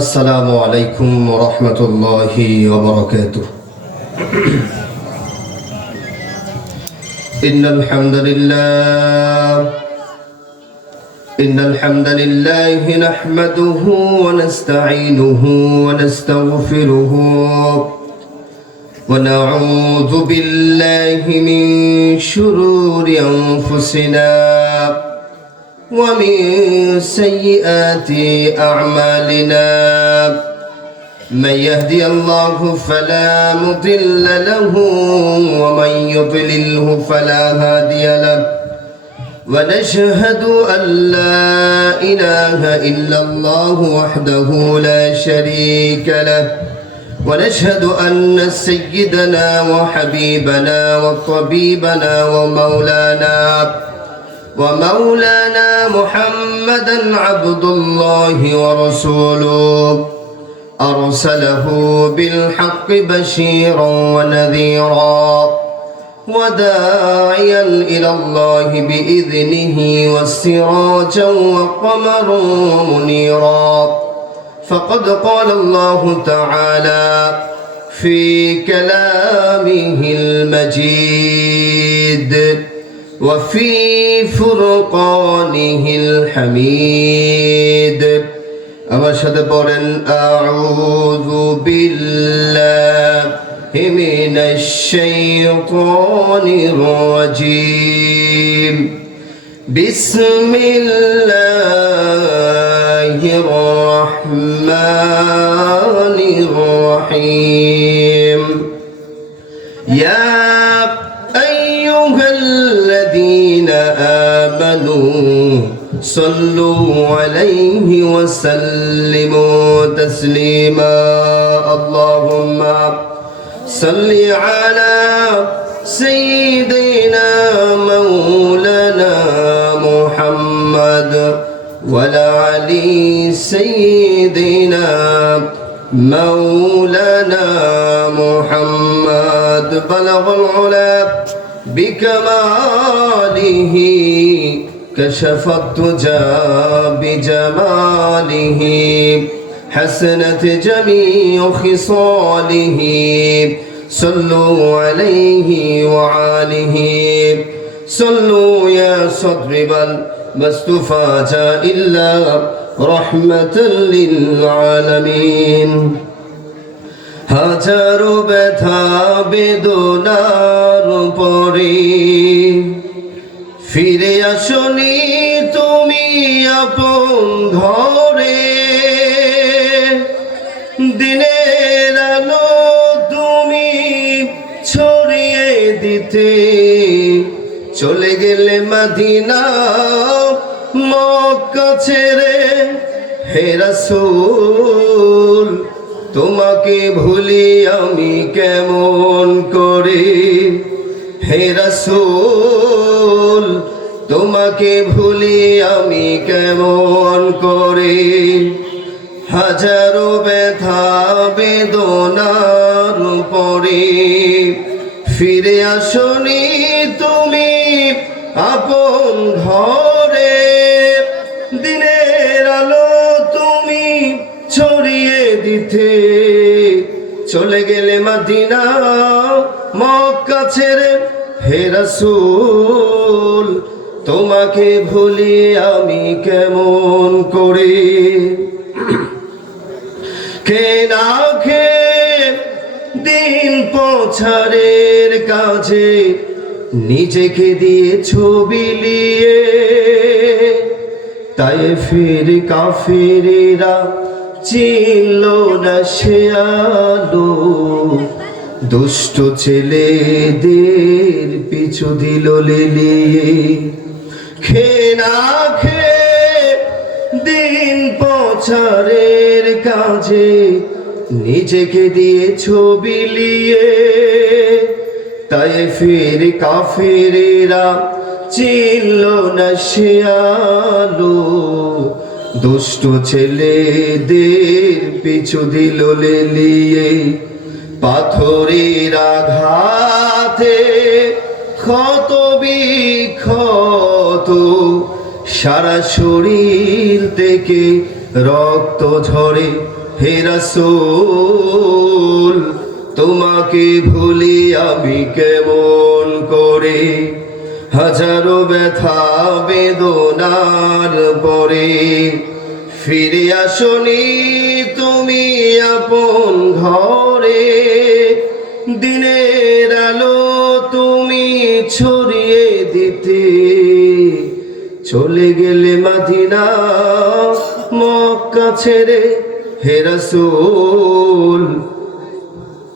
السلام عليكم ورحمة الله وبركاته. إن الحمد لله نحمده ونستعينه ونستغفره ونعوذ بالله من شرور أنفسنا ومن سيئات أعمالنا. من يهدي الله فلا مضل له ومن يضلله فلا هادي له. ونشهد أن لا إله إلا الله وحده لا شريك له. ونشهد أن سيدنا وحبيبنا وطبيبنا ومولانا محمدا عبد الله ورسوله أرسله بالحق بشيرا ونذيرا وداعيا إلى الله بإذنه وسراجا وقمرا منيرا. فقد قال الله تعالى في كلامه المجيد وفي فرقانه الحميد. আমার সাথে পড়েন আউযু বিল্লাহি মিনাশ শাইতানির রাজীম। বিসমিল্লাহির রাহমানির রাহিম। ইয়া আইয়ুহাল্লাযীনা আমানু صلوا عليه وسلموا تسليما. اللهم صل على سيدنا مولانا محمد وعلى علي سيدنا مولانا محمد. بلغ العلا بكماله كشف الدجى بجماله حسنت جميع خصاله. صلوا عليه وعاله صلوا يا صدر بل ما استفاج إلا رحمة للعالمين. হাজারো ব্যথা বেদনার পরে ফিরে আসনি তুমি আপন ঘরে। দিনের আলো তুমি ছড়িয়ে দিতে চলে গেলে মদিনা মক্কা ছেড়ে। হে রাসূল তোমাকে ভুলি আমি কেমন করে। হে রাসূল তোমাকে ভুলি আমি কেমন করে। হাজারো ব্যথা বেদনার পরে ফিরে আসনি তুমি আপন ঘরে। দিনের আলো তুমি ছড়িয়ে দিতে চলে গেলে মদিনা মক্কা ছেড়ে। হে রাসূল তোমাকে ভুলি আমি কেমন করে। কে না খেয়ে দিন প্রচারের কাজে নিজেকে দিয়েছ বিলিয়ে। তায়েফের কাফেরেরা চিনল না সে আলো। দুষ্ট ছেলেদের পিছু দিল লেলিয়ে। খেয়ে না খেয়ে দিন প্রচারের কাজে নিজেকে দিয়েছ বিলিয়ে। তায়েফের কাফেরেরা চিনল না সে আলো। দুষ্ট ছেলেদের পিছু দিল লেলিয়ে। পাথরের আঘাতে ক্ষত বিক্ষত সারা শরীর থেকে রক্ত ঝরে। হে রাসূল তোমাকে ভুলি আমি কেমন করে, হাজারো ব্যথা বেদনার পরে ফিরে আসনি তুমি আপন ঘরে, দিনের আলো তুমি ছড়িয়ে দিতে চলে গেলে মদিনা মক্কা ছেড়ে। হে রাসূল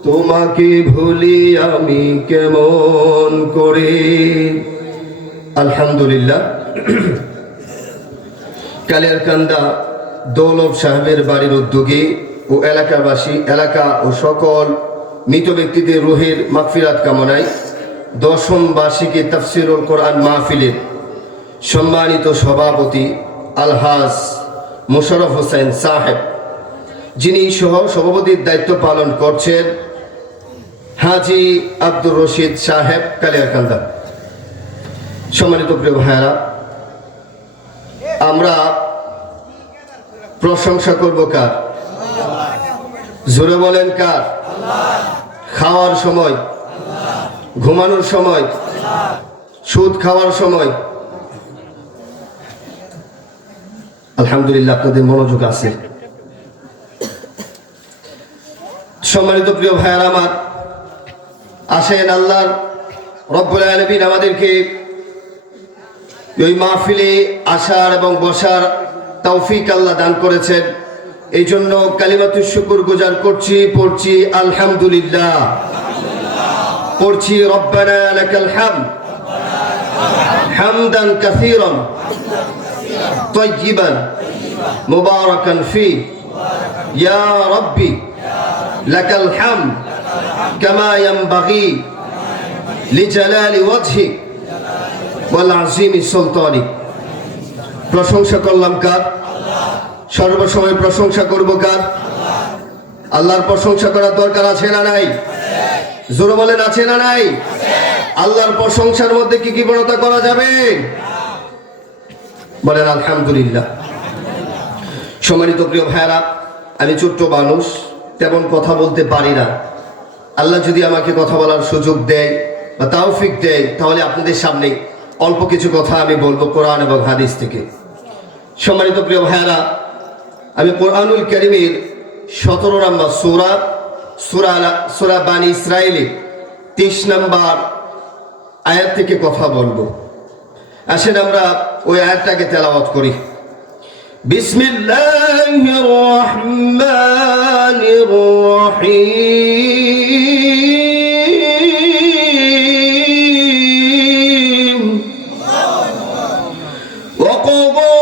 তোমাকে ভুলি আমি কেমন করে। আলহামদুলিল্লাহ, কালিয়ারকান্দা দৌলত সাহেবের বাড়ির উদ্যোগে ও এলাকাবাসী এলাকা ও সকল মৃত ব্যক্তিদের রুহের মাগফিরাত কামনায় 10ম বার্ষিকী তাফসীরুল কোরআন মাহফিলের সম্মানিত সভাপতি আলহাজ মোশাররফ হোসেন সাহেব, যিনি সহ সভাপতির দায়িত্ব পালন করছেন হাজী আব্দুর রশিদ সাহেব কালিয়ারকান্দা। সম্মানিত প্রিয় ভাইয়েরা, আমরা প্রশংসা করব কার? জোরে বলেন কার? খাওয়ার সময়, ঘুমানোর সময়, সুদ খাওয়ার সময়। আলহামদুলিল্লাহ, আপনাদের মনোযোগ আছে। সম্মানিত প্রিয় ভাইয়েরা আমার, আসেন আল্লাহ রব্বুল আলামিন আমাদেরকে ওই মাহফিলে আসার এবং বসার তৌফিক আল্লাহ দান করেছেন। এই জন্য কালিমাতুশ শুকর গুজার করছি, পড়ছি আলহামদুলিল্লাহ, পড়ছি রব্বানা লাকাল হামদ হামদান কাসীরান তাইয়িবান মুবারাকান ফি ইয়া রাব্বি লাকাল হামদ কামা ইয়ানবাগি লিজালালি ওয়াজহিক ওয়াল আযীমি সুলতানিক। প্রশংসা করলাম কার? সর্বসময় প্রশংসা করব কার? আল্লাহর প্রশংসা করার দরকার আছে না নাই? জোরে বলেন আছে না নাই? আল্লাহর প্রশংসার মধ্যে কি কৃপণতা করা যাবে? বলেন আলহামদুলিল্লাহ। সম্মানিত প্রিয় ভাইরা, আমি ছোট্ট মানুষ, তেমন কথা বলতে পারি না। আল্লাহ যদি আমাকে কথা বলার সুযোগ দেয় বা তৌফিক দেয়, তাহলে আপনাদের সামনে অল্প কিছু কথা আমি বলবো কোরআন এবং হাদিস থেকে। সম্মানিত প্রিয় ভাইরা, আমি কোরআনুল কারীমের 17 নম্বর সূরা বানী ইসরাঈলের 23 নম্বর আয়াত থেকে কথা বলবো। আসেন আমরা ওই আয়াতটাকে তেলাওয়াত করি। বিসমিল্লাহির রহমানির রহিম। وقضى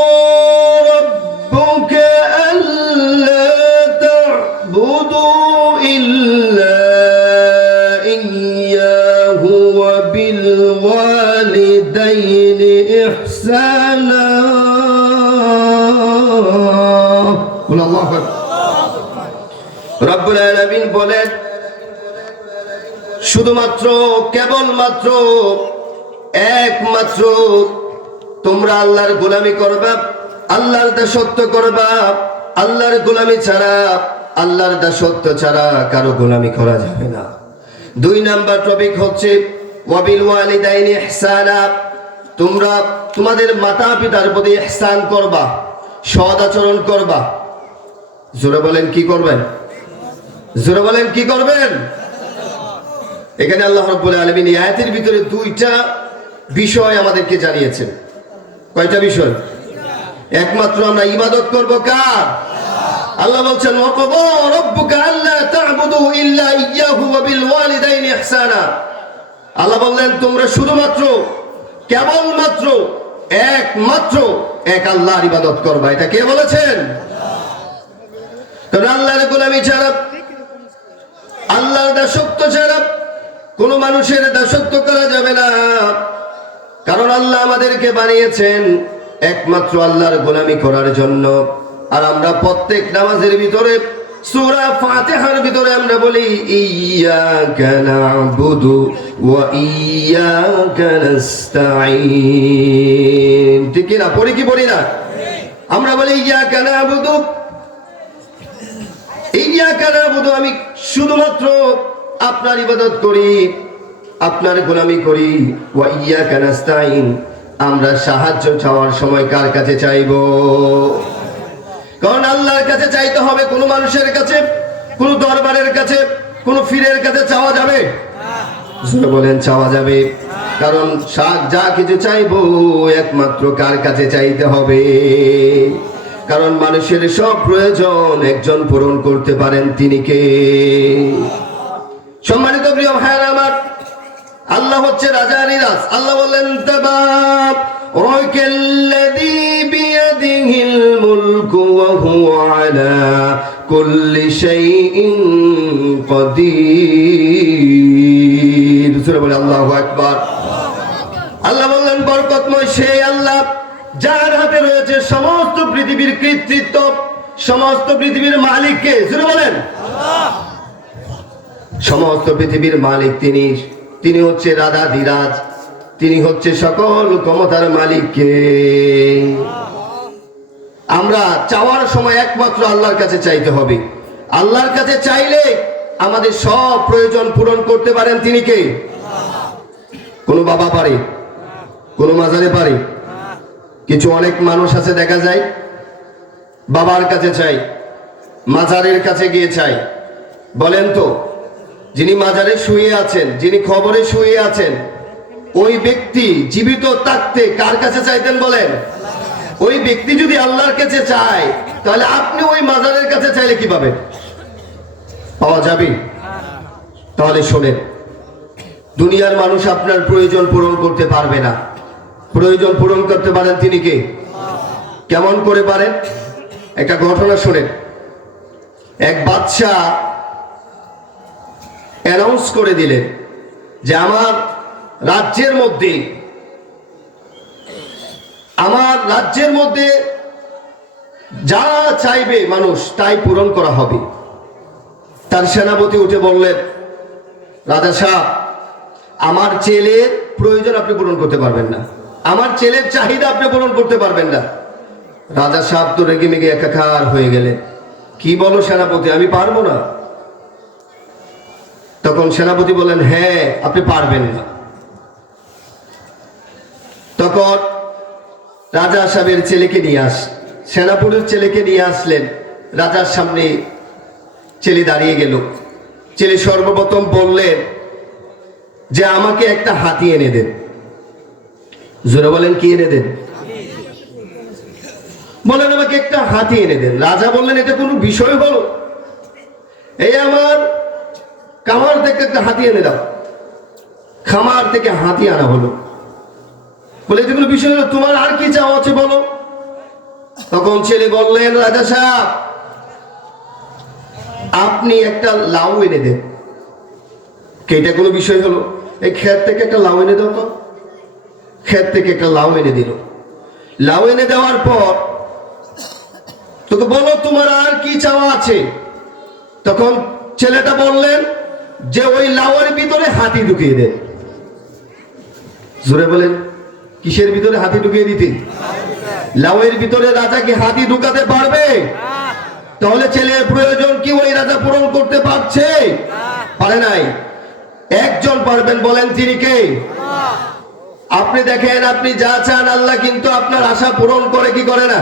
ربك ألا تعبدوا إلا إياه وبالوالدين إحسانا। রব্বুল আলামিন বলেন, শুধুমাত্র কেবলমাত্র একমাত্র তোমরা আল্লাহর গোলামি করবা, আল্লাহর দাসত্ব করবা। আল্লাহর গোলামি ছাড়া, আল্লাহর দাসত্ব ছাড়া কারো গোলামি করা যাবে না। 2 নাম্বার টপিক হচ্ছে ওয়াবিল ওয়ালিদাইনি ইহসানা। তোমরা তোমাদের মাতা পিতার প্রতি ইহসান করবা, সৎ আচরণ করবা। জোরে বলেন কি করবেন? জোরে বলেন কি করবেন? এখানে আল্লাহ রাব্বুল আলামিন এই আয়াতের ভিতরে 2টা বিষয় আমাদেরকে জানিয়েছেন। কয়টা বিষয়? একমাত্র আমরা ইবাদত করব কার? আল্লাহ বলছেন ওয়াকাদা রাব্বুকা আল্লা তা'বুদু ইল্লা ইয়্যাহু ওয়া বিল ওয়ালিদাইনি ইহসানা। আল্লাহ বললেন তোমরা শুধুমাত্র কেবলমাত্র একমাত্র এক আল্লাহর ইবাদত করবা। এটা কে বলেছেন? কারণ আল্লাহর গোলামি ছাড়া, আল্লাহর দাসত্ব ছাড়া কোনো মানুষের দাসত্ব করা যাবে না। কারণ আল্লাহ আমাদেরকে বানিয়েছেন একমাত্র আল্লাহর গোলামি করার জন্য। আর আমরা প্রত্যেক নামাজের ভিতরে সূরা ফাতিহার ভিতরে আমরা বলি ইয়্যাকা না'বুদু ওয়া ইয়্যাকা নাস্তাঈন। ঠিক কি না? পড়ি কি পড়ি না? আমরা বলি ইয়্যাকা না'বুদু ইয়াকা না'বুদু, আমি শুধুমাত্র আপনার ইবাদত করি, আপনার গোলামি করি। ওয়া ইয়াকা নাস্তাইন, আমরা সাহায্য চাওয়ার সময় কার কাছে চাইবো? কারণ আল্লাহর কাছে চাইতে হবে, কোনো মানুষের কাছে, কোনো দরবারের কাছে, কোনো ফিরের কাছে চাওয়া যাবে? জোরে বলেন, চাওয়া যাবে। কারণ যা কিছু চাইবো একমাত্র কার কাছে চাইতে হবে? কারণ মানুষের সব প্রয়োজন একজন পূরণ করতে পারেন, তিনি কে? সম্মানিত প্রিয় ভাইরা আমার, আল্লাহ হচ্ছে রাজারিরাজ। আল্লাহ বললেন তাবারাকাল্লাযী বিয়াদিহিল মুলকু ওয়া হুয়া আলা কুল্লি শাইইন কাদির। সূরা বলে আল্লাহু আকবার। আল্লাহ বললেন বরকতময় সেই আল্লাহ যার হাতে রয়েছে সমস্ত পৃথিবীর কর্তৃত্ব, সমস্ত পৃথিবীর মালিক কে? সূরা বলেন আল্লাহ। সমস্ত পৃথিবীর মালিক তিনি, তিনি হচ্ছে রাজাধিরাজ, তিনি হচ্ছে সকল ক্ষমতার মালিক কে? আমরা চাওয়ার সময় একমাত্র আল্লাহর কাছে চাইতে হবে। আল্লাহর কাছে চাইলে আমাদের সব প্রয়োজন পূরণ করতে পারেন, তিনি কে? কোন বাবা পারে? কোন মাজারে পারে? কিছু অনেক মানুষ আছে দেখা যায় বাবার কাছে চাই, মাজারের কাছে গিয়ে চাই। বলেন তো, যিনি মাজারে শুয়ে আছেন, যিনি খবরে শুয়ে আছেন, ওই ব্যক্তি জীবিত থাকতে কার কাছে চাইতেন বলেন? ওই ব্যক্তি যদি আল্লাহর কাছে চায়, তাহলে আপনি ওই মাজারের কাছে চাইলে কি পাবেন? পাওয়া যাবে? তাহলে শোনেন, দুনিয়ার মানুষ আপনার প্রয়োজন পূরণ করতে পারবে না, প্রয়োজন পূরণ করতে পারেন তিনি কে? কেমন করে পারেন? একটা ঘটনা শোনেন। এক বাদশা অ্যানাউন্স করে দিলেন যে আমার রাজ্যের মধ্যে যা চাইবে মানুষ তাই পূরণ করা হবে। তার সেনাপতি উঠে বললেন, রাজা সাহেব, আমার ছেলের প্রয়োজন আপনি পূরণ করতে পারবেন না, আমার ছেলের চাহিদা আপনি পূরণ করতে পারবেন না। রাজা সাহেব তো রেগে মেগে একাকার হয়ে গেলেন। কি বলো সেনাপতি, আমি পারবো না? তখন সেনাপতি বললেন, হ্যাঁ আপনি পারবেন না। তখন রাজা সাহেবের ছেলেকে নিয়ে সেনাপতির ছেলেকে নিয়ে আসলেন। রাজার সামনে ছেলে দাঁড়িয়ে গেল। ছেলে সর্বপ্রথম বললেন যে আমাকে একটা হাতি এনে দেন। জোরে বলেন, কি এনে দেন? বলেন আমাকে একটা হাতি এনে দেন। রাজা বললেন, এটা কোনো বিষয় হলো? এই আমার খামার থেকে একটা হাতি এনে দাও। খামার থেকে হাতি আনা হলো। বলে এটা কোনো বিষয় হলো? তোমার আর কি চাওয়া আছে বলো। তখন ছেলে বললেন, রাজা সাহেব আপনি একটা লাউ এনে দেন। এটা কোনো বিষয় হলো? এই ক্ষেত থেকে একটা লাউ এনে দাও তো। ক্ষেত থেকে একটা লাউ এনে দিল। লাউ এনে দেওয়ার পর তোকে বলো তোমার আর কি চাওয়া আছে। তখন ছেলেটা বললেন যে ওই লাউয়ের ভিতরে হাতি ঢুকিয়ে দেন। জোরে বলেন, কিসের ভিতরে হাতি ঢুকিয়ে দিতে? লাউয়ের ভিতরে রাজা কি হাতি ঢুকাতে পারবে? তাহলে ছেলের প্রয়োজন কি ওই রাজা পূরণ করতে পারছে? পারে নাই। একজন পারবেন, বলেন তিনি কে? আপনি দেখেন, আপনি যা চান আল্লাহ কিন্তু আপনার আশা পূরণ করে কি করে না?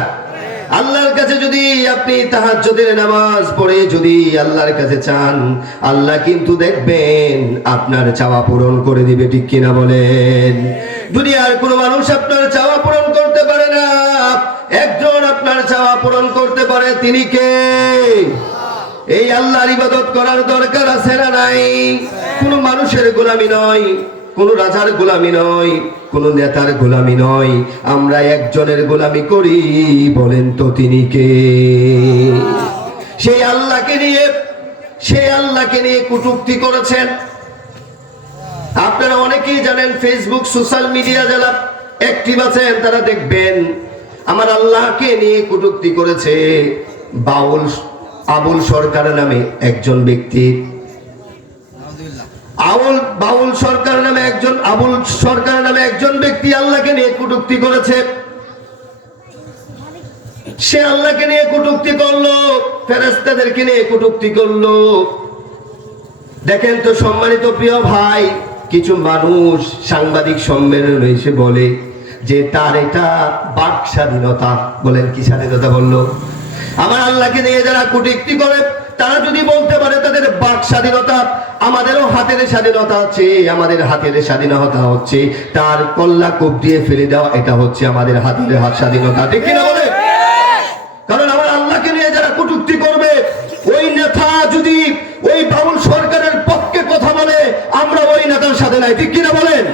আল্লাহর কাছে যদি আপনি তাহাজ্জুদের নামাজ পড়ে যদি আল্লাহর কাছে চান, আল্লাহ কিন্তু দেখবেন আপনার চাওয়া পূরণ করে দিবে, ঠিক কিনা বলেন? দুনিয়ার কোনো মানুষ আপনার চাওয়া পূরণ করতে পারে না, একজন আপনার চাওয়া পূরণ করতে পারে, তিনি কে? এই আল্লাহর ইবাদত করার দরকার আছে না নাই? কোনো মানুষের গোলামি নয়, কোনো রাজার গোলামি নয়, কোন নেতার গোলামি নয়, আমরা একজনের গোলামি করি। বলেন তো তিনি কে? সেই আল্লাহকে নিয়ে কটূক্তি করেছেন। আপনারা অনেকেই জানেন, ফেসবুক সোশ্যাল মিডিয়া যারা অ্যাক্টিভ আছেন তারা দেখবেন আমার আল্লাহকে নিয়ে কটূক্তি করেছে আবুল সরকার নামে একজন ব্যক্তি। আবুল সরকার নামে একজন ব্যক্তি আল্লাহকে নিয়ে কটূক্তি করেছে। সে আল্লাহকে নিয়ে কটূক্তি করলো, ফেরেশতাদেরকে নিয়ে কটূক্তি করলো। দেখেন তো সম্মানিত প্রিয় ভাই, কিছু মানুষ সাংবাদিক সম্মেলনে এসে বলে যে তার এটা বাক স্বাধীনতা। বলেন কি স্বাধীনতা বললো? আমার আল্লাহকে নিয়ে যারা কটূক্তি করে তারা যদি বলতে পারে তাদের বাক স্বাধীনতা, আমাদেরও হাতের স্বাধীনতা আছে। আমাদের হাতের স্বাধীনতা হচ্ছে তার কল্লা কোপ দিয়ে ফেলে দেওয়া, এটা হচ্ছে আমাদের হাতের স্বাধীনতা। ঠিক কিনা বলে? কারণ আমার আল্লাহকে নিয়ে যারা কটূক্তি করবে, ওই নেতা যদি ওই বাউল সরকারের পক্ষে কথা বলে, আমরা ওই নেতার সাথে নাই। ঠিক কিনা বলেন?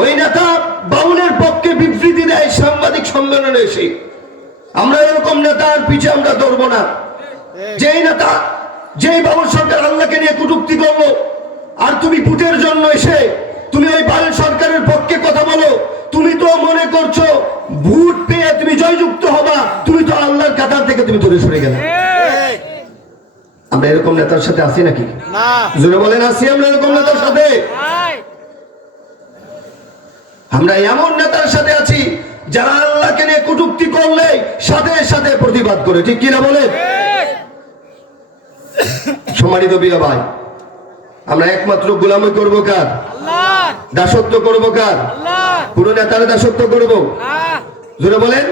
ওই নেতা বাউলের পক্ষে বিবৃতি দেয় সাংবাদিক সম্মেলনে এসে, আমরা এরকম নেতার পিছে আমরা ধরবো না। যেই নেতা, যেই বাউল সরকার আল্লাহকে নিয়ে কটূক্তি করলো, আর তুমি ভোটের জন্য এসে তুমি ওই বাউল সরকারের পক্ষে কথা বলো, তুমি তো মনে করছো ভোট পেয়ে তুমি জয়যুক্ত হবা, তুমি তো আল্লাহর কাতার থেকে তুমি দূরে সরে গেলে। আমরা এরকম নেতার সাথে আছি নাকি? জোরে বলেন, আছি আমরা এরকম নেতার সাথে? আমরা এমন নেতার সাথে আছি যারা আল্লাহকে নিয়ে কটূক্তি করলে সাথে সাথে প্রতিবাদ করে। ঠিক কিনা বলেন? সম্মানিত প্রিয় ভাই, আমরা একমাত্র গোলামি করব কার? আল্লাহর। দাসত্ব করব কার? আল্লাহর। পুরো নেতার দাসত্ব করব? জোরে বলেন।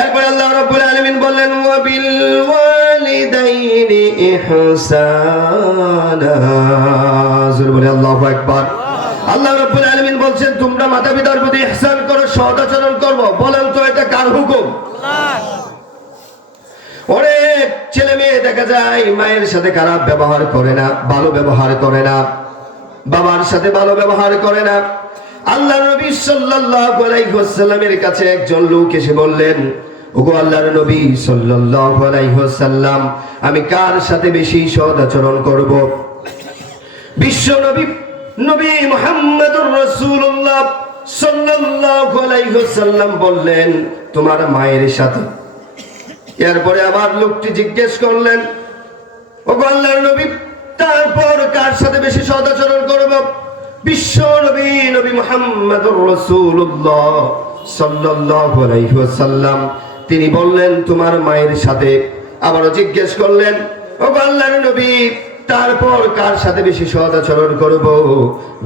এরপরে আল্লাহ রাব্বুল আলামিন বললেন ওয়া বিল ওয়ালিদাইনি ইহসানা। জোরে বলে আল্লাহু আকবার। আল্লাহ রাব্বুল আলামিন বলছেন তোমরা মাতা-পিতার প্রতি ইহসান করো, সৎ আচরণ করো। বলেন তো এটা কার হুকুম? আল্লাহর। অনেক ছেলে মেয়ে দেখা যায় মায়ের সাথে খারাপ ব্যবহার করে না, ভালো ব্যবহার করে না, বাবার সাথে ভালো ব্যবহার করে না। আল্লাহ নবী সাল্লাল্লাহু আলাইহি ওয়াসাল্লামের কাছে একজন লোক এসে বললেন, ওগো আল্লাহর নবী সাল্লাল্লাহু আলাইহি ওয়াসাল্লাম, আমি কার সাথে বেশি সৎ আচরণ করব? বিশ্ব নবী নবী মুহাম্মদুর রাসূলুল্লাহ সাল্লাল্লাহু আলাইহি ওয়াসাল্লাম বললেন তোমার মায়ের সাথে। এরপরে আবার লোকটি জিজ্ঞেস করলেন, ওগো আল্লাহর নবী, তারপর কার সাথে বেশি সৎ আচরণ করব? বিশ্ব নবী নবী মুহাম্মদুর রাসূলুল্লাহ সাল্লাল্লাহু আলাইহি ওয়াসাল্লাম তিনি বললেন তোমার মায়ের সাথে। আবারও জিজ্ঞেস করলেন, ওগো আল্লাহর নবী, তারপর কার সাথে বেশি সৎ আচরণ করব?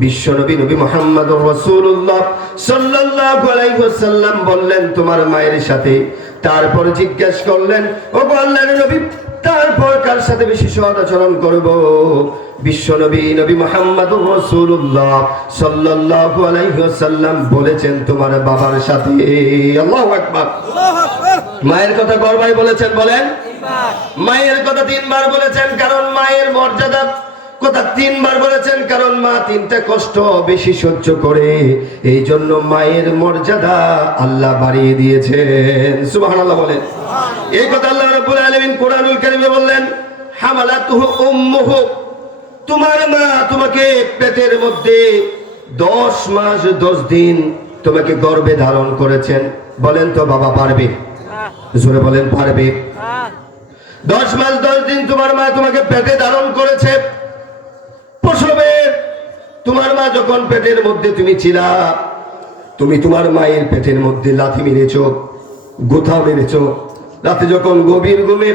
বিশ্ব নবী নবী মুহাম্মদুর রাসূলুল্লাহ সাল্লাল্লাহু আলাইহি ওয়াসাল্লাম বললেন তোমার মায়ের সাথে। তারপর জিজ্ঞেস করলেন, ওগো আল্লাহর নবী, তারপর কার সাথে বেশি সৎ আচরণ করব? বিশ্ব নবী নবী মুহাম্মদুর রাসূলুল্লাহ সাল্লাল্লাহু আলাইহি ওয়াসাল্লাম বলেছেন তোমার বাবার সাথে। আল্লাহু আকবার। আল্লাহু আকবার। মায়ের কথা কয়বার বলেছেন বলেন? তিনবার। মায়ের কথা তিনবার বলেছেন, কারণ মায়ের মর্যাদা কথা তিনবার বলেছেন, কারণ মা তিনটা কষ্ট বেশি সহ্য করে, এই জন্য মায়ের মর্যাদা আল্লাহ বাড়িয়ে দিয়েছেন। সুবহানাল্লাহ বলেন। এই কথা আল্লাহ রাব্বুল আলামিন কোরআনুল কারীমে বললেন, হামালাতুহু উম্মুহু, তোমার মা তোমাকে পেটের মধ্যে 10 মাস 10 দিন তোমাকে গর্ভে ধারণ করেছেন। বলেন তো বাবা পারবে? জোরে বলেন পারবে? 10 মাস 10 দিন তোমার মা তোমাকে পেটে ধারণ করেছে। প্রসবের তোমার মা যখন পেটের মধ্যে তুমি ছিলা, তুমি তোমার মায়ের পেটের মধ্যে লাথি মেরেছো, গোথা মেরেছো। রাতে যখন গভীর ঘুমে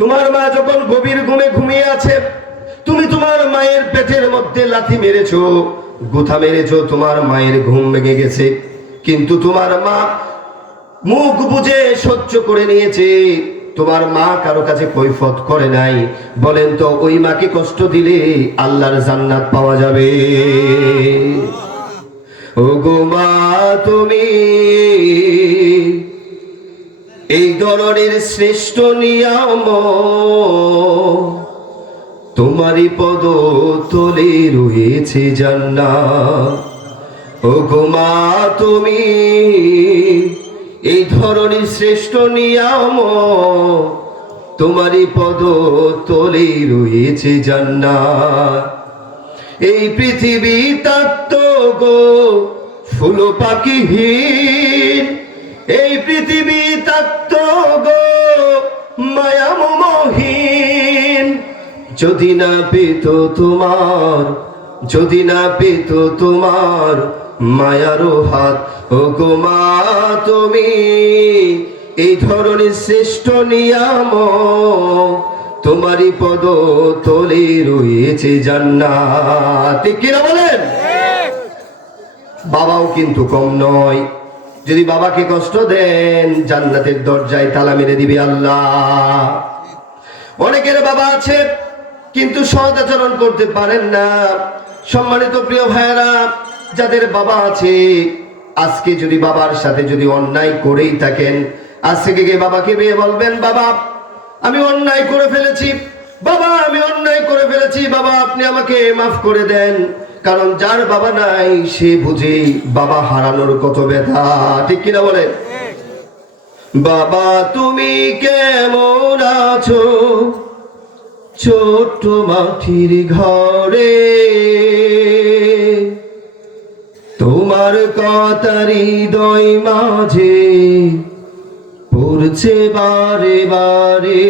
তোমার মা যখন গভীর ঘুমে ঘুমিয়ে আছে, তুমি তোমার মায়ের পেটের মধ্যে লাথি মেরেছো, গোথা মেরেছো, তোমার মায়ের ঘুম ভেঙে গেছে, কিন্তু তোমার মা মুখ বুজে সহ্য করে নিয়েছে। তোমার মা কারো কাছে কৈফত করে নাই। বলেন তো ওই মাকে কষ্ট দিলে আল্লাহর জান্নাত পাওয়া যাবে? ওগো মা তুমি এই ধরনের শ্রেষ্ঠ নিয়াম, তোমারই পদ তলে রয়েছে জান্নাত। ওগো মা তুমি এই ধরনের শ্রেষ্ঠ নিয়াম, তোমারই পদ তলে রয়েছে জান্নাত। এই পৃথিবী তাত্ত গো ফুল পাখিহীন, এই পৃথিবী তাত্ত গো মায়া মোহহীন। যদি না পেত তোমার, যদি না পেত তোমার মায়ারো হাত, ওগো মা তুমি এই ধরনের শ্রেষ্ঠ নিয়ামক, তোমারই পদ তলে রয়েছে জান্নাত। ঠিক কিনা বলেন? বাবাও কিন্তু কম নয়। যদি বাবাকে কষ্ট দেন, জান্নাতের দরজায় তালা মেরে দিবে আল্লাহ। অনেকের বাবা আছে কিন্তু সৎ আচরণ করতে পারেন না। সম্মানিত প্রিয় ভাইয়েরা, যাদের বাবা আছে, আজকে যদি বাবার সাথে যদি অন্যায় করেই থাকেন, আজকে গিয়ে বাবাকে বিয়ে বলবেন, বাবা আমি অন্যায় করে ফেলেছি, বাবা আমি অন্যায় করে ফেলেছি, বাবা আপনি আমাকে মাফ করে দেন। কারণ যার বাবা নাই সে বুঝে বাবা হারানোর কত ব্যথা। ঠিক কিনা বলে? বাবা তুমি কেমন আছো ছোট্ট মাটির ঘরে, তোমার কথা হৃদয় মাঝে পড়ছে বারে বারে।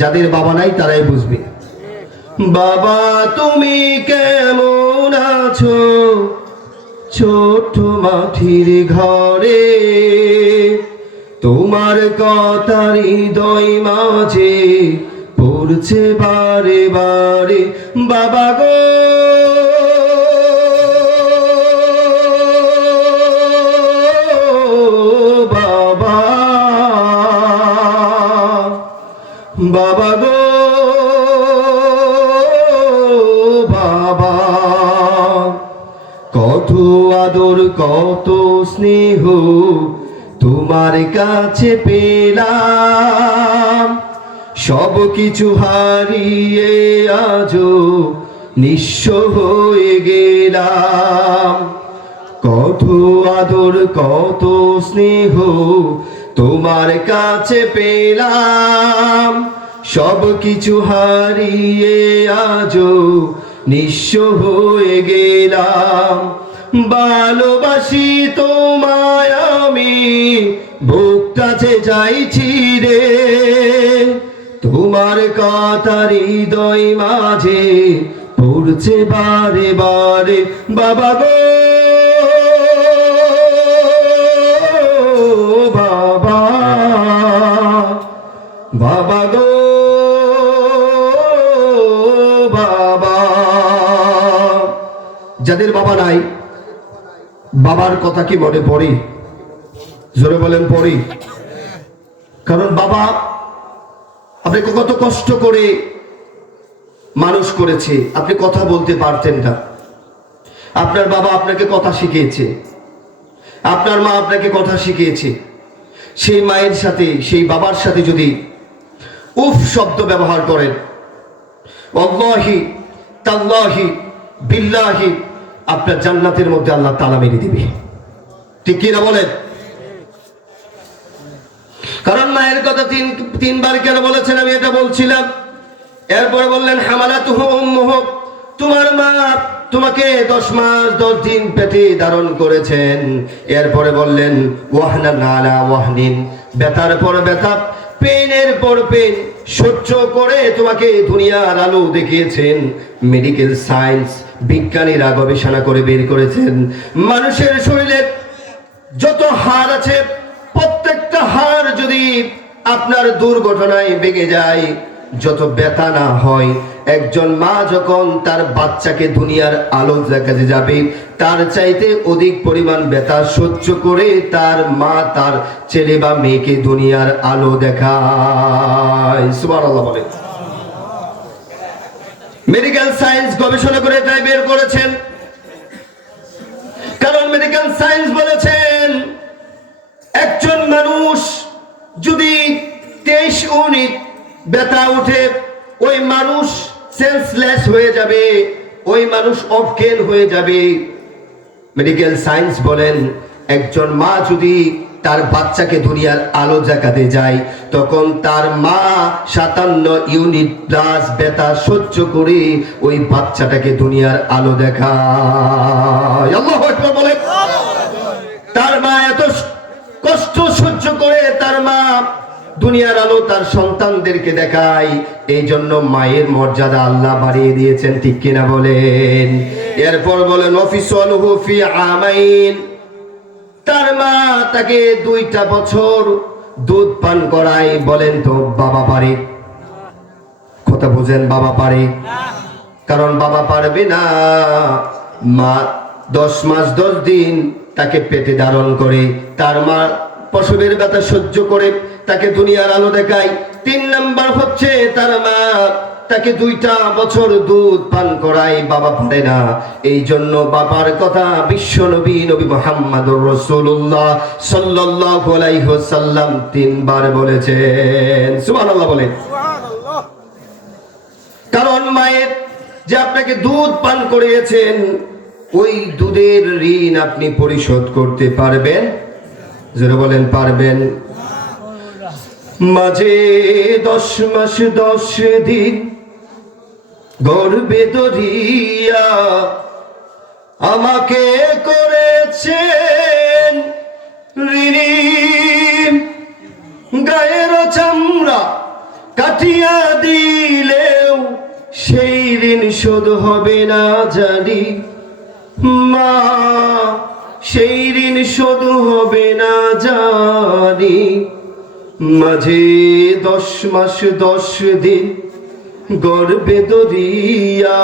যাদের বাবা নাই তারাই বুঝবে। বাবা তুমি কেমন আছো ছোট্ট মাটির ঘরে, তোমার কথা হৃদয় মাঝে পড়ছে বারে বারে। বাবা গো বাবা, বাবা গো বাবা, কত আদর কত স্নেহ তোমার কাছে পেলাম, সব কিছু হারিয়ে আজও নিঃস্ব হয়ে গেলাম। কত আদর কত স্নেহ তোমার কাছে পেলাম, সব কিছু হারিয়ে আজও নিঃস্ব হয়ে গেলাম। ভালোবাসি তোমায় আমি, বুকটা যে চাইছি রে, তোমার কথা হৃদয় মাঝে পড়ছে বারে বারে। বাবা গো বাবা, বাবা গো বাবা। যাদের বাবা নাই, বাবার কথা কি মনে পড়ে? জোরে বলেন পড়ে। কারণ বাবা আপনাকে কত কষ্ট করে মানুষ করেছে, আপনি কথা বলতে পারতেন না, আপনার বাবা আপনাকে কথা শিখিয়েছে, আপনার মা আপনাকে কথা শিখিয়েছে। সেই মায়ের সাথে সেই বাবার সাথে যদি উফ শব্দ ব্যবহার করেন, ওয়াল্লাহি তাল্লাহি বিল্লাহি, আপনার জান্নাতের মধ্যে আল্লাহ তালা মেরে দিবে। ঠিক কিনা বলেন? কারণ মায়ের কথা তিনবার কেন বলেছেন আমি এটা বলছিলাম। এরপরে বললেন হামালাতুহু উম্মুহু, তোমার মা তোমাকে 10 মাস 10 দিন পেটে ধারণ করেছেন। এরপরে বললেন ওয়াহনান আলা ওয়াহনিন, ব্যথার পর ব্যথা, পেনের পর পেন সহ্য করে তোমাকে দুনিয়ার আলো দেখিয়েছেন। মেডিকেল সায়েন্স বিজ্ঞানীরা গবেষণা করে বের করেছেন, মানুষের শরীরে যত হাড় আছে প্রত্যেকটা হাড় যদি আপনার দুর্ঘটনায় ভেঙে যায়, যত ব্যথা না হয়, একজন মা যখন তার বাচ্চাকে দুনিয়ার আলো দেখাতে যাবে, তার চাইতে অধিক পরিমাণ ব্যথা সহ্য করে তার মা তার ছেলে বা মেয়েকে দুনিয়ার আলো দেখায়। সুবহানাল্লাহ বলে। মেডিকেল সায়েন্স গবেষণা করে তাই বের করেছেন। কারণ মেডিকেল সায়েন্স বলেছেন একজন মানুষ যদি 23 ইউনিট ব্যথা উঠে, ওই মানুষ সেন্সলেস হয়ে যাবে, ওই মানুষ অজ্ঞান হয়ে যাবে। মেডিকেল সায়েন্স বলেন একজন মা যদি তার বাচ্চাকে দুনিয়ার আলো দেখাতে যায়, তখন তার মা 57 ইউনিট প্লাস ব্যথা সহ্য করে ওই বাচ্চাটাকে দুনিয়ার আলো দেখায়। আল্লাহু আকবার বলে। তার মা এত কষ্ট সহ্য করে তার মা দুনিয়ার আলো তার সন্তানদেরকে দেখায়। এই জন্য মায়ের মর্যাদা আল্লাহ বাড়িয়ে দিয়েছেন। ঠিক কিনা বলেন? এরপর বলেন ওয়াফিসালুহু ফি আমাইন, তার মা তাকে 2টা বছর দুধ পান করায়। বলেন তো বাবা পারে? কথা বুঝেন, বাবা পারে? কারণ বাবা পারবে না। মা 10 মাস 10 দিন তাকে পেটে ধারণ করে, তার মা প্রসবের ব্যথা সহ্য করে তাকে দুনিয়ার আলো দেখায়। 3 নাম্বার হচ্ছে তার মা তাকে 2টা বছর দুধ পান করায়, বাবা পারে না। এই জন্য বাবার কথা বিশ্ব নবী মুহাম্মদুর রাসূলুল্লাহ সাল্লাল্লাহু আলাইহি ওয়াসাল্লাম 3 বার বলেছেন। সুবহানাল্লাহ বলেন। কারণ মায়ের যে আপনাকে দুধ পান করিয়েছেন, ওই দুধের ঋণ আপনি পরিশোধ করতে পারবেন? যারা বলেন পারবেন। মাঝে 10 মাস 10 দিন গর্ভে ধরিয়া আমাকে করেছেন ঋণী, গায়ের চামড়া কাটিয়া দিলেও সেই ঋণ শোধ হবে না জানি মা, সেই ঋণ শোধ হবে না জানি। মাঝে 10 মাস 10 দিন গর্ভে ধরিয়া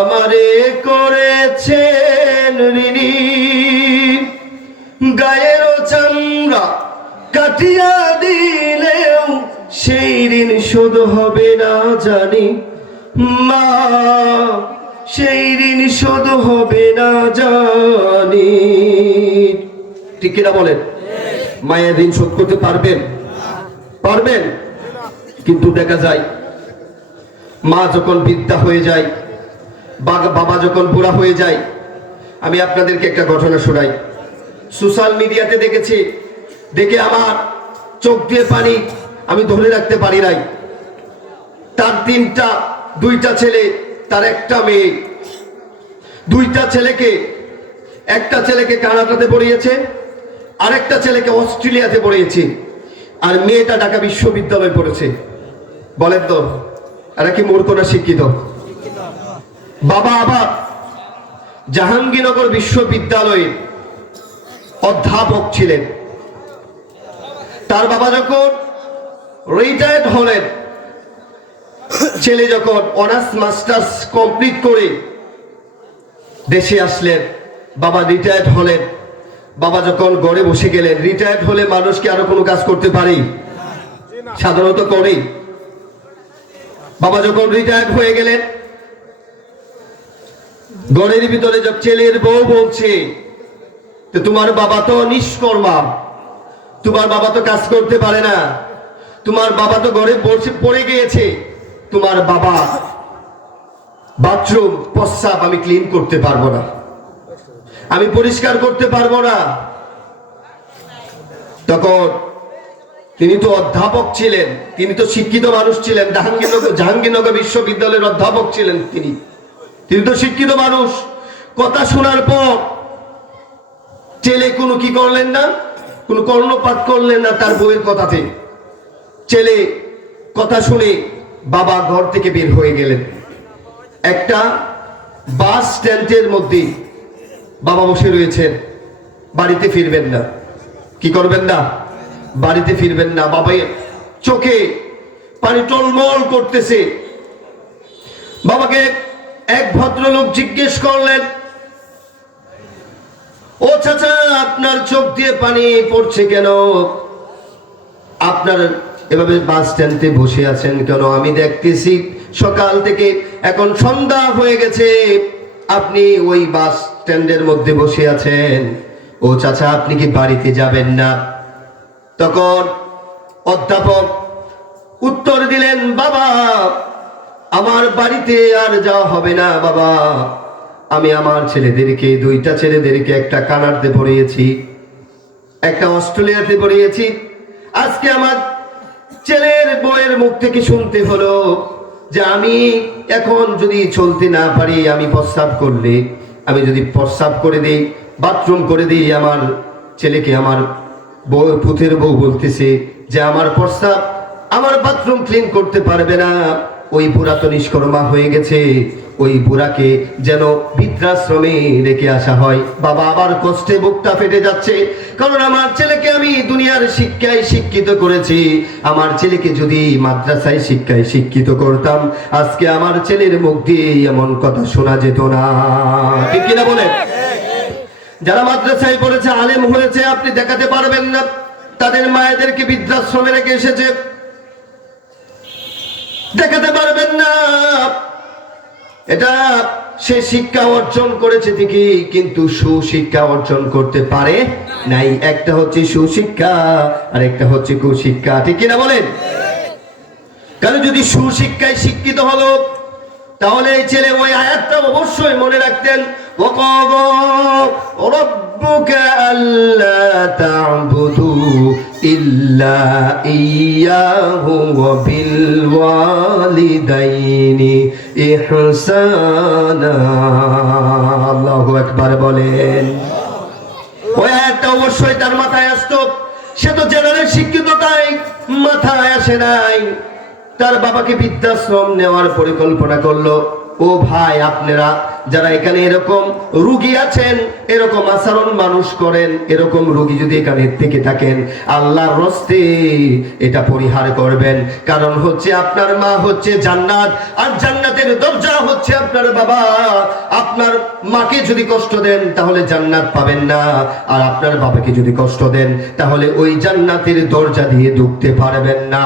আমারে করেছেন ঋণী, গায়ের চামড়া কাটিয়া দিলেও সেই ঋণ শোধ হবে না জানি মা, সেই ঋণ শোধ হবে না জানি। ঠিক কিনা বলেন? মায়ের ঋণ শোধ করতে পারবেন? পারবেন? কিন্তু দেখা যায় মা যখন বৃদ্ধা হয়ে যায়, বাবা যখন বুড়া হয়ে যায়। আমি আপনাদেরকে একটা ঘটনা শোনাই। সোশ্যাল মিডিয়াতে দেখেছি, দেখে আমার চোখ দিয়ে পানি আমি ধরে রাখতে পারি নাই। তার 2টা ছেলে, তার একটা মেয়ে। 2টা ছেলেকে, একটা ছেলেকে কানাডাতে পড়িয়েছে, আরেকটা ছেলেকে অস্ট্রেলিয়াতে পড়িয়েছে, আর মেয়েটা ঢাকা বিশ্ববিদ্যালয়ে পড়েছে। বলেন তো এরা কি মূর্খ না শিক্ষিত? বাবা আবার জাহাঙ্গীরনগর বিশ্ববিদ্যালয়ে অধ্যাপক ছিলেন। তার বাবা যখন রিটায়ার্ড হলেন, ছেলে যখন অনার্স মাস্টার্স কমপ্লিট করে দেশে আসলেন, বাবা রিটায়ার্ড হলেন। বাবা যখন ঘরে বসে গেলেন, রিটায়ার্ড হলে মানুষ কি আরো কোনো কাজ করতে পারে? সাধারণত করে। বাবা যখন রিটায়ার্ড হয়ে গেলেন, ঘরের ভিতরে যখন ছেলের বউ বলছে, তো তোমার বাবা তো নিষ্কর্মা, তোমার বাবা তো কাজ করতে পারে না, তোমার বাবা তো ঘরে বসে পড়ে গিয়েছে, তোমার বাবা বাথরুম প্রস্রাব আমি ক্লিন করতে পারবো না, আমি পরিষ্কার করতে পারবো না। তখন তিনি তো অধ্যাপক ছিলেন, তিনি তো শিক্ষিত মানুষ ছিলেন, জাহাঙ্গীরনগর বিশ্ববিদ্যালয়ের অধ্যাপক ছিলেন তিনি তো শিক্ষিত মানুষ। কথা শোনার পর ছেলে কোনো কি করলেন না, কোনো কর্ণপাত করলেন না তার বউয়ের কথাতে। ছেলে কথা শুনে বাবা ঘর থেকে বের হয়ে গেলেন। একটা বাস স্ট্যান্ডের মধ্যে বাবা বসে রয়েছেন, বাড়িতে ফিরবেন না। কি করবেন না? বাড়িতে ফিরবেন না। বাবা চোখে পানি টলমল করতেছে। বাবাকে এক ভদ্রলোক জিজ্ঞেস করলেন, ও চাচা, আপনার চোখ দিয়ে পানি পড়ছে কেন? আপনার এভাবে বাস স্ট্যান্ডে বসে আছেন কেন? আমি দেখতেছি সকাল থেকে এখন সন্ধ্যা হয়ে গেছে, আপনি ওই বাস স্ট্যান্ডের মধ্যে বসে আছেন। ও চাচা, আপনি কি বাড়িতে যাবেন না? তখন অধ্যাপক উত্তর দিলেন, বাবা, আমার বাড়িতে আর যাওয়া হবে না বাবা। আমি আমার ছেলেদেরকে, 2টা ছেলেদেরকে, একটা কানাডাতে পড়িয়েছি, একটা অস্ট্রেলিয়াতে পড়িয়েছি। আজকে আমার ছেলের বউয়ের মুখ থেকে শুনতে হলো যে আমি এখন যদি চলতে না পারি, আমি প্রস্রাব করলে, আমি যদি প্রস্রাব করে দিই, বাথরুম করে দিই, আমার ছেলেকে আমার পুতের বউ বলতেছে যে আমার প্রস্রাব, আমার বাথরুম ক্লিন করতে পারবে না। ওই বুড়া তো নিষ্কর্মা হয়ে গেছে, ওই বুড়াকে যেন বৃদ্ধাশ্রমে রেখে আসা হয়। বাবা আবার কষ্টে বুকটা ফেটে যাচ্ছে, কারণ আমার ছেলেকে আমি দুনিয়ার শিক্ষায় শিক্ষিত করেছি। আমার ছেলেকে যদি মাদ্রাসায় শিক্ষায় শিক্ষিত করতাম, আজকে আমার ছেলের মুখ দিয়ে এমন কথা শোনা যেত না। ঠিক কিনা বলেন? যারা মাদ্রাসায় পড়েছে, আলেম হয়েছে, আপনি দেখাতে পারবেন না তাদের মায়েদেরকে বৃদ্ধাশ্রমে রেখে এসেছে, দেখাতে পারবেন না। এটা সে শিক্ষা অর্জন করেছে ঠিকই, কিন্তু সুশিক্ষা অর্জন করতে পারে নাই। একটা হচ্ছে সুশিক্ষা আর একটা হচ্ছে কুশিক্ষা। ঠিক কিনা বলেন? কারণ যদি সুশিক্ষায় শিক্ষিত হলো, তাহলে এই ছেলে ওই আয়াতটা অবশ্যই মনে রাখতেন, ওয়াকাযা রাব্বুকা আল্লা তা'বুদু ইল্লা ইয়্যাহু ওয়া বিল ওয়ালিদাইনি ইহসানা। আল্লাহু আকবার বলেন। ওই আয়াতটা অবশ্যই তার মাথায় আসতো। সে তো জেনারেল শিক্ষিত, তাই মাথায় আসে নাই। তার বাবাকে বৃদ্ধাশ্রম নেওয়ার পরিকল্পনা করলো। ও ভাই, আপনারা যারা এখানে এরকম রোগী আছেন, এরকম আচরণ মানুষ করেন, এরকম রোগী যদি এখানে থেকে থাকেন, আল্লাহর হস্তে এটা পরিহার করবেন। কারণ হচ্ছে আপনার মা হচ্ছে জান্নাত, আর জান্নাতের দরজা হচ্ছে আপনার বাবা। আপনার মাকে যদি কষ্ট দেন তাহলে জান্নাত পাবেন না, আর আপনার বাবাকে যদি কষ্ট দেন তাহলে ওই জান্নাতের দরজা দিয়ে ঢুকতে পারবেন না।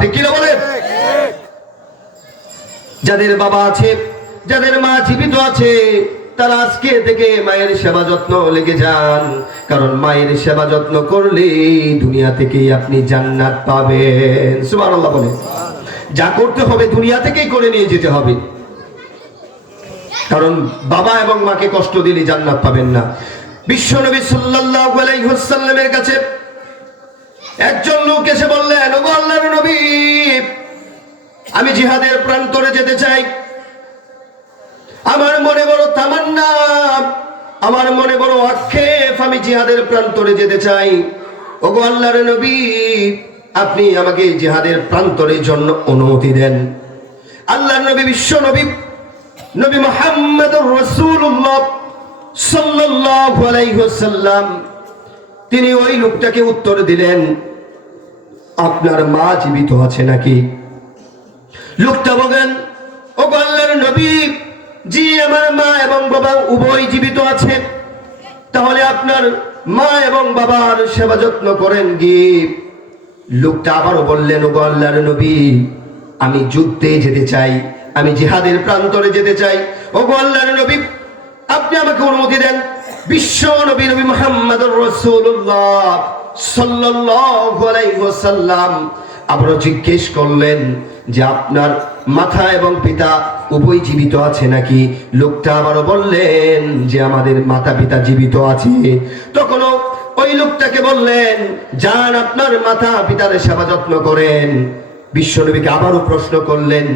ঠিক কি না বলেন? যাদের বাবা আছে, যাদের মা জীবিত আছে, তারা আজকে থেকে মায়ের সেবা যত্ন লেগে যান। কারণ মায়ের সেবা যত্ন করলে দুনিয়া থেকে আপনি জান্নাত পাবেন। সুবহানাল্লাহ বলেন। যা করতে হবে দুনিয়া থেকেই করে নিয়ে যেতে হবে, কারণ বাবা এবং মাকে কষ্ট দিলে জান্নাত পাবেন না। বিশ্বনবী সাল্লাল্লাহু আলাইহি ওয়াসাল্লামের কাছে একজন লোক এসে বললেন, ওগো আল্লাহর নবী, আমি জিহাদের প্রান্তরে যেতে চাই। আমার মনে বড় তামান্না, আমার মনে বড় আক্ষেপ, আমি জিহাদের প্রান্তরে যেতে চাই। ওগো আল্লাহর নবী, আপনি আমাকে জিহাদের প্রান্তরের জন্য অনুমতি দেন। আল্লাহর নবী, বিশ্ব নবী, নবী মুহাম্মদুর রাসূলুল্লাহ সাল্লাল্লাহু আলাইহি ওয়াসাল্লাম, তিনি ওই লোকটাকে উত্তর দিলেন, আপনার মা জীবিত আছে নাকি? লোকটা বলেন, ওগো আল্লাহর নবী, জি আমার মা এবং বাবা উভয় জীবিত আছে। তাহলে আপনার মা এবং বাবার সেবা যত্ন করেন কি? লোকটা আবারও বললেন, ওগো আল্লাহর নবী, আমি যুদ্ধে যেতে চাই, আমি জিহাদের প্রান্তরে যেতে চাই। ওগো আল্লাহর নবী, আপনি আমাকে অনুমতি দেন। বিশ্ব নবী নবী মুহাম্মদুর রাসূলুল্লাহ সাল্লাল্লাহু আলাইহি ওয়াসাল্লাম আবারও জিজ্ঞেস করলেন যে আপনার মাতা এবং পিতা উভয় জীবিত আছে নাকি? লোকটা আবারও বললেন যে আমাদের মাতা পিতা জীবিত আছে। তখনও ওই লোকটাকে বললেন, যান আপনার মাতা পিতার সেবা যত্ন করেন। বিশ্বনবীকে আবারও প্রশ্ন করলেন,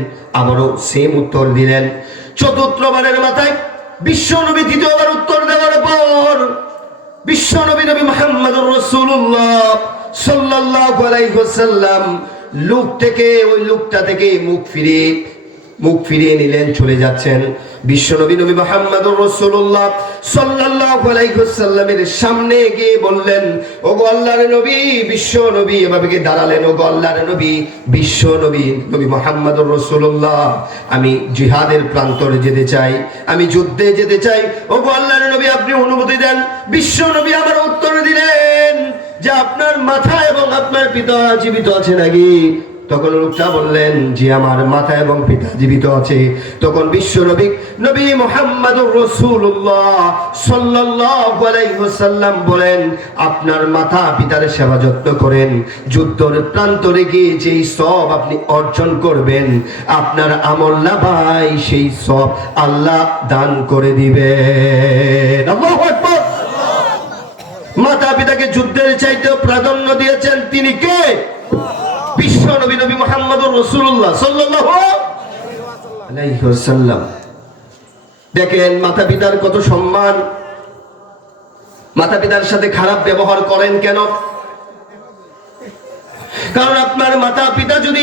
আবারও সেম উত্তর দিলেন। চতুর্থবারের মাথায় বিশ্বনবী দ্বিতীয়বার উত্তর দেওয়ার পর বিশ্বনবী নবী মুহাম্মদুর রাসূলুল্লাহ সাল্লাল্লাহু আলাইহি ওয়াসাল্লাম ওই লোকটা থেকে মুখ ফিরিয়ে নিলেন, চলে যাচ্ছেন। বিশ্বনবী নবী মুহাম্মদুর রাসূলুল্লাহ সাল্লাল্লাহু আলাইহি ওয়াসাল্লামের সামনে গিয়ে বললেন, ওগো আল্লাহর নবী, বিশ্ব নবী এভাবে দাঁড়ালেন, ওগো আল্লাহর নবী, বিশ্ব নবী নবী মুহাম্মদুর রাসূলুল্লাহ, আমি জিহাদের প্রান্তরে যেতে চাই, আমি যুদ্ধে যেতে চাই। ওগো আল্লাহর নবী, আপনি অনুমতি দেন। বিশ্ব নবী আবার উত্তর দিলেন যে আপনার মাতা এবং আপনার পিতা জীবিত আছে নাকি? তখন লোকটা বললেন যে আমার মাতা এবং পিতা জীবিত আছে। তখন বিশ্ব নবী নবী মুহাম্মদুর রাসূলুল্লাহ সাল্লাল্লাহু আলাইহি ওয়াসাল্লাম বলেন, আপনার মাতা পিতার সেবা যত্ন করেন, যুদ্ধের প্রান্তরে গিয়ে যেই সওয়াব আপনি অর্জন করবেন, আপনার আমলনামায় সেই সওয়াব আল্লাহ দান করে দিবেন। আল্লাহু আকবার। মাতা পিতাকে যুদ্ধের চাইতে প্রাধান্য দিয়েছেন তিনি কে? বিশ্ব নবী নবী মুহাম্মদুর রাসূলুল্লাহ সাল্লাল্লাহু আলাইহি ওয়াসাল্লাম। দেখেন মাতা পিতার কত সম্মান। মাতা পিতার সাথে খারাপ ব্যবহার করেন কেন? কারণ আপনার মাতা পিতা যদি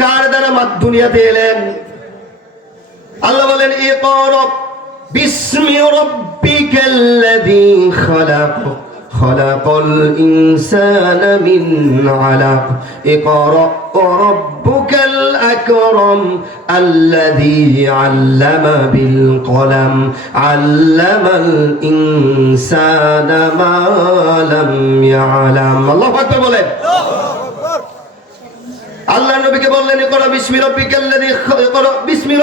কার দ্বারা দুনিয়াতে এলেন? আল্লাহ বলেন ইকরা বিসমি রাব্বিকাল্লাযী খালাক খালাকাল ইনসানা মিন আলাক ইকরা রাব্বুকাল আকরাম আল্লাযী আল্লামা বিল কলম আল্লামাল ইনসানা মা লাম ইয়ালাম। আল্লাহু আকবার বলেন। আল্লাহ নবীকে বললেন ইকরা বিসমি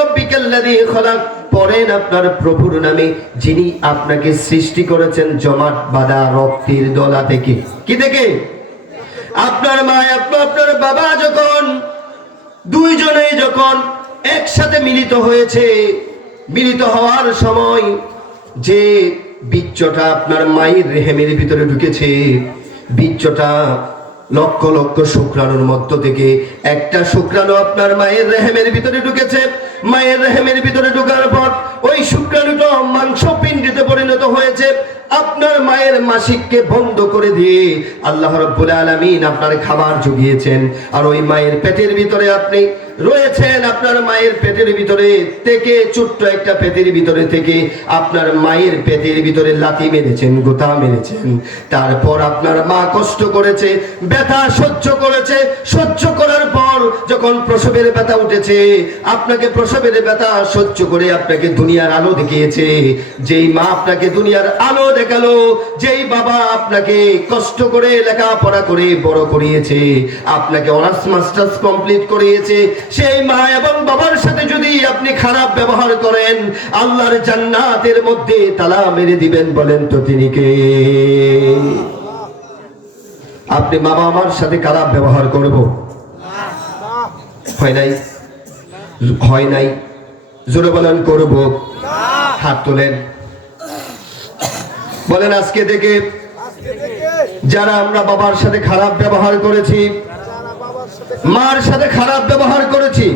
রাব্বিকাল্লাযী খালাক, পড়েন আপনার প্রভুর নামে যিনি আপনাকে সৃষ্টি করেছেন জমাট বাঁধা রক্তের দলা থেকে। কি থেকে? আপনার মা আপনার বাবা যখন দুইজনেই যখন একসাথে মিলিত হয়েছে, মিলিত হওয়ার সময় যে বীর্যটা আপনার মায়ের রেহেমের ভিতরে ঢুকেছে, বীর্যটা লক্ষ লক্ষ শুক্রাণুর মধ্য থেকে একটা শুক্রাণু আপনার মায়ের রেহেমের ভিতরে ঢুকেছে। মায়ের রেহেমের ভিতরে ঢোকার পর ওই শুক্রাণুটা মাংসপিণ্ডে পরিণত হয়েছে। আপনার মায়ের মাসিককে বন্ধ করে দিয়ে আল্লাহ রাব্বুল আলামিন আপনার খাবার জুগিয়েছেন। আর ওই মায়ের পেটের ভিতরে আপনি রয়েছেন। আপনার মায়ের পেটের ভিতরে থেকে ছোট্ট একটা পেটের ভিতরে থেকে আপনার মায়ের পেটের ভিতরে লাথি মেরেছেন, গোতা মেরেছেন। তারপর আপনার মা কষ্ট করেছে, ব্যথা সহ্য করেছে। সহ্য করার পর যখন প্রসবের ব্যথা উঠেছে, আপনাকে প্রসবের ব্যথা সহ্য করে আপনাকে দুনিয়ার আলো দেখিয়েছে। যেই মা আপনাকে দুনিয়ার আলো দেখালো, যেই বাবা আপনাকে কষ্ট করে লেখাপড়া করে বড় করিয়েছে, আপনাকে অনার্স মাস্টার্স কমপ্লিট করিয়েছে, সেই মা এবং বাবার সাথে যদি আপনি খারাপ ব্যবহার করেন, আল্লাহর জান্নাতের মধ্যে তালা মেরে দিবেন। বলেন তো তিনি কে? আপনি বাবা আমার সাথে খারাপ ব্যবহার করব? হয় নাই? হয় নাই? জোরে বলেন করব? হাত তোলেন, বলেন আজকে থেকে যারা আমরা বাবার সাথে খারাপ ব্যবহার করেছি, মার সাথে খারাপ ব্যবহার করেছি,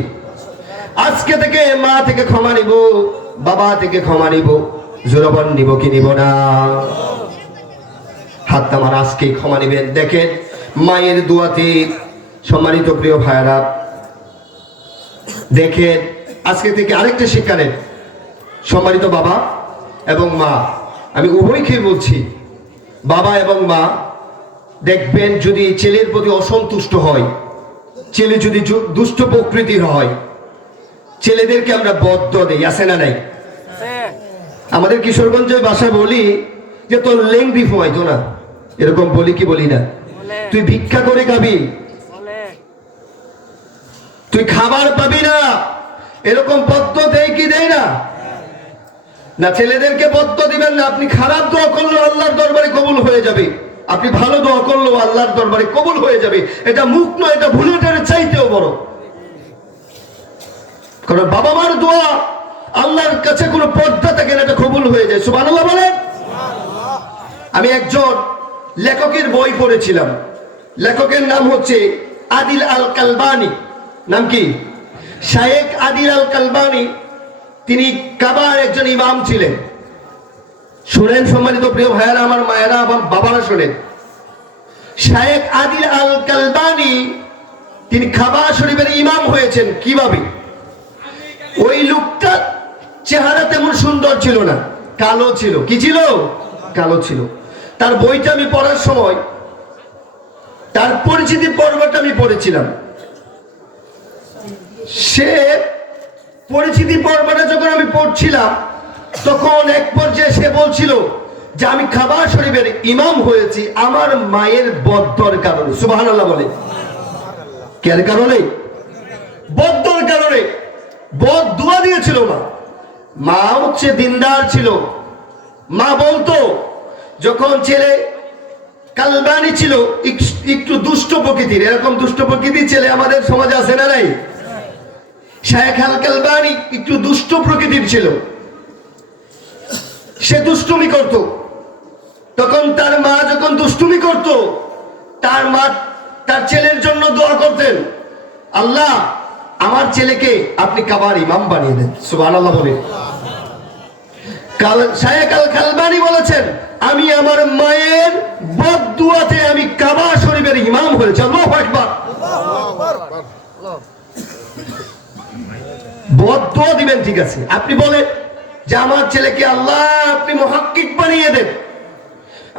আজকে থেকে মা থেকে ক্ষমা নিব, বাবা থেকে ক্ষমা নিব। জোরবান নিব কি নিব না? হাত আমার আজকে ক্ষমা নিবেন। দেখেন মায়ের দোয়াতে সম্মানিত প্রিয় ভাইরা, দেখেন আজকে থেকে আরেকটা শিক্ষা নেন। সম্মানিত বাবা এবং মা, আমি উভয়কে বলছি, বাবা এবং মা, দেখবেন যদি ছেলের প্রতি অসন্তুষ্ট হয়, ছেলে যদি দুষ্ট প্রকৃতির হয়, ছেলেদেরকে আমরা বদ্ধ দেই, আছে না নাই? আমাদের কিশোরগঞ্জের ভাষায় বলি যে তোর লেংদি ফোয়াইতো না, এরকম বলি কি বলি না? তুই ভিক্ষা করে খাবি, তুই খাবার পাবি না, এরকম বদ্ধ দেয় কি দেয় না? না, ছেলেদেরকে বদ্ধ দিবেন না। আপনি খারাপ দোয়া করলেও আল্লাহর দরবারে কবুল হয়ে যাবে, আপনি ভালো দোয়া করলেও আল্লাহর দরবারে কবুল হয়ে যাবে। এটা মুখ নয়, এটা বুলেটের চাইতেও বড়। কারণ বাবা মার দোয়া আল্লাহর কাছে কোনো পর্দা থাকে না, এটা কবুল হয়ে যায়। সুবহানাল্লাহ বলেন। আমি একজন লেখকের বই পড়েছিলাম, লেখকের নাম হচ্ছে আদিল আল কালবানি। নাম কি? শায়েখ আদিল আল কালবানি। তিনি কাবার একজন ইমাম ছিলেন। শুনেন সম্মানিত প্রিয় ভাইয়েরা, আমার মায়েরা, আমার বাবারা শুনেন। শায়েখ আদিল আল কালবানি তিনি কাবা শরীফের ইমাম হয়েছেন। কিভাবে? ওই লোকটা চেহারা তেমন সুন্দর ছিল না, কালো ছিল। কি ছিল? কালো ছিল। তার বইটা আমি পড়ার সময় তার পরিচিতি পর্বটা আমি পড়েছিলাম। সে পরিচিতি পর্বটা যখন আমি পড়ছিলাম, তখন এক পর্যায়ে সে বলছিল যে আমি কাবা শরীফের ইমাম হয়েছি আমার মায়ের বদ্দর কারণে। সুবহানাল্লাহ বলে। কেন কারণে? বদ্দর কারণে। বদ দোয়া দিয়েছিল মা। মা হচ্ছে দিনদার ছিল। মা বলতো, যখন ছেলে কালবানি ছিল একটু দুষ্ট প্রকৃতির, এরকম দুষ্ট প্রকৃতির ছেলে আমাদের সমাজে আছে না নাই? শায়েখ আল কালবানি একটু দুষ্ট প্রকৃতির ছিল, সে দুষ্টুমি করত। তখন তার মা যখন দুষ্টুমি করত, তার মা তার ছেলের জন্য দোয়া করতেন, আল্লাহ আমার ছেলেকে আপনি কাবার ইমাম বানিয়ে দেন। সুবহানাল্লাহ বলে। শায়েখ আল কালবানি বলেছেন, আমি আমার মায়ের বদদুয়াতে আমি কাবা শরীফের ইমাম হয়েছি। আল্লাহু আকবার। বদদুয়া দিবেন, ঠিক আছে। আপনি বলেন যে আমার ছেলেকে আল্লাহ আপনি মুহাক্কিক বানিয়ে দেন,